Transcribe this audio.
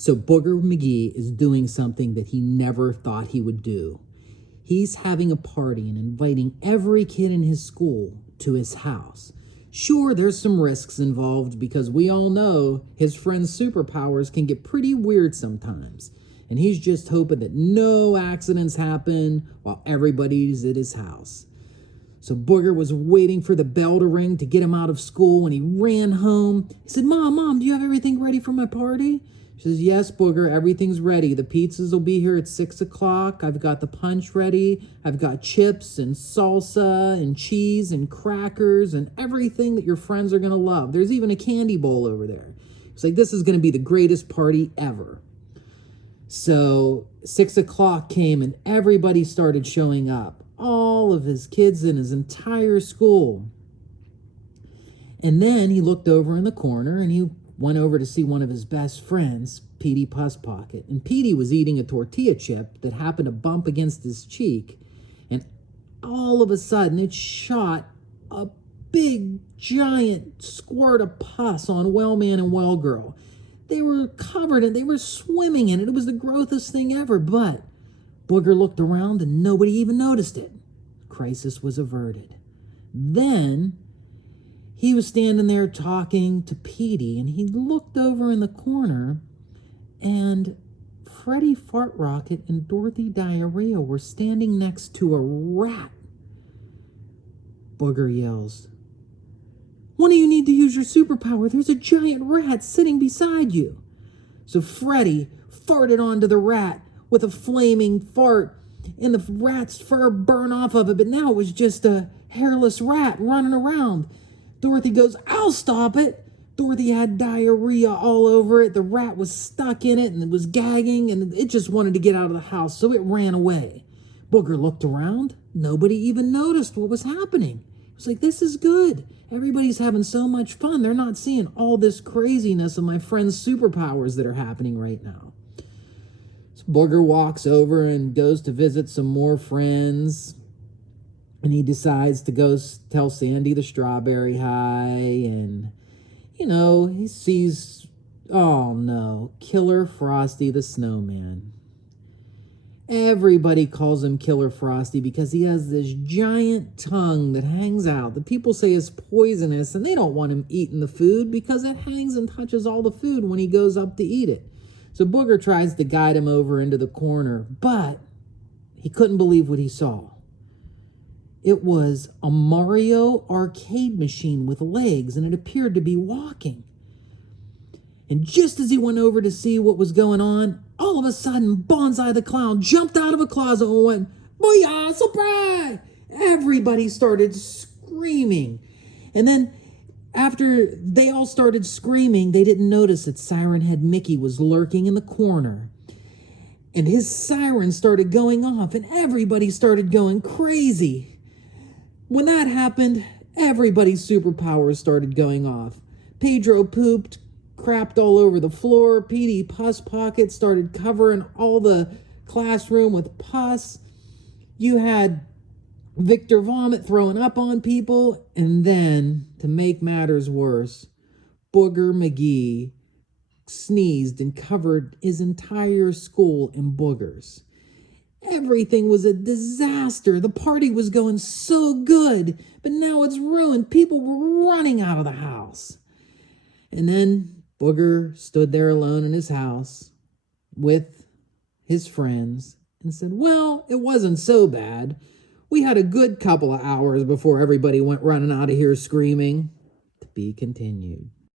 So Booger Magee is doing something that he never thought he would do. He's having a party and inviting every kid in his school to his house. Sure, there's some risks involved because we all know his friend's superpowers can get pretty weird sometimes. And he's just hoping that no accidents happen while everybody's at his house. So Booger was waiting for the bell to ring to get him out of school when he ran home. He said, Mom, do you have everything ready for my party? She says, yes, Booger, everything's ready. The pizzas will be here at 6 o'clock. I've got the punch ready. I've got chips and salsa and cheese and crackers and everything that your friends are going to love. There's even a candy bowl over there. It's like, this is going to be the greatest party ever. So 6 o'clock came and everybody started showing up. All of his kids in his entire school. And then he looked over in the corner and he went over to see one of his best friends, Petey Puss Pocket. And Petey was eating a tortilla chip that happened to bump against his cheek. And all of a sudden, it shot a big, giant squirt of pus on Wellman and Wellgirl. They were covered and they were swimming in it. It was the grossest thing ever. But Booger looked around and nobody even noticed it. Crisis was averted. Then he was standing there talking to Petey, and he looked over in the corner, and Freddie Fart Rocket and Dorothy Diarrhea were standing next to a rat. Booger yells, one of you need to use your superpower. There's a giant rat sitting beside you. So Freddie farted onto the rat with a flaming fart, and the rat's fur burned off of it, but now it was just a hairless rat running around. Dorothy goes, I'll stop it. Dorothy had diarrhea all over it. The rat was stuck in it and it was gagging and it just wanted to get out of the house, so it ran away. Booger looked around. Nobody even noticed what was happening. It was like, this is good. Everybody's having so much fun. They're not seeing all this craziness of my friend's superpowers that are happening right now. So Booger walks over and goes to visit some more friends. And he decides to go tell Sandy the Strawberry hi. And, he sees, oh no, Killer Frosty the Snowman. Everybody calls him Killer Frosty because he has this giant tongue that hangs out that people say is poisonous, and they don't want him eating the food because it hangs and touches all the food when he goes up to eat it. So Booger tries to guide him over into the corner, but he couldn't believe what he saw. It was a Mario arcade machine with legs, and it appeared to be walking. And just as he went over to see what was going on, all of a sudden, Bonsai the Clown jumped out of a closet and went, booyah, surprise! Everybody started screaming. And then after they all started screaming, they didn't notice that Siren Head Mickey was lurking in the corner. And his siren started going off, and everybody started going crazy. When that happened, everybody's superpowers started going off. Pedro pooped, crapped all over the floor. Petey Puss Pocket started covering all the classroom with pus. You had Victor Vomit throwing up on people. And then, to make matters worse, Booger Magee sneezed and covered his entire school in boogers. Everything was a disaster. The party was going so good, but now it's ruined. People were running out of the house. And then Booger stood there alone in his house with his friends and said, well, it wasn't so bad. We had a good couple of hours before everybody went running out of here screaming. To be continued.